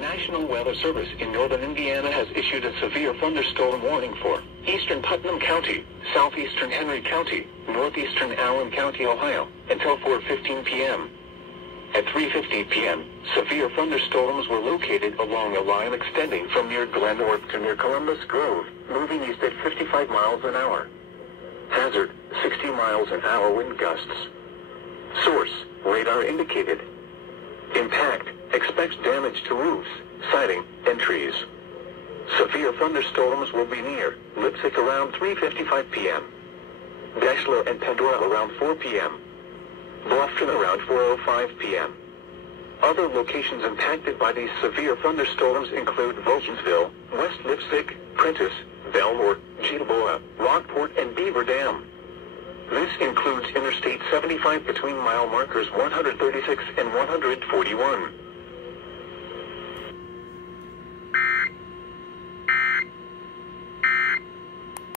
National Weather Service in northern Indiana has issued a severe thunderstorm warning for eastern Putnam County, southeastern Henry County, northeastern Allen County, Ohio, until 4:15 p.m. At 3:50 p.m., severe thunderstorms were located along a line extending from near Glenworth to near Columbus Grove, moving east at 55 miles an hour. Hazard, 60 miles an hour wind gusts. Source, radar indicated. Impact, expects damage to roofs, siding, and trees. Severe thunderstorms will be near Lipsick around 3:55 p.m. Dashler and Pandora around 4 p.m. Bluffton around 4:05 p.m. Other locations impacted by these severe thunderstorms include Vulcansville, West Lipsick, Prentice, Belmore, Gilboa, Rockport, and Beaver Dam. This includes Interstate 75 between mile markers 136 and 141.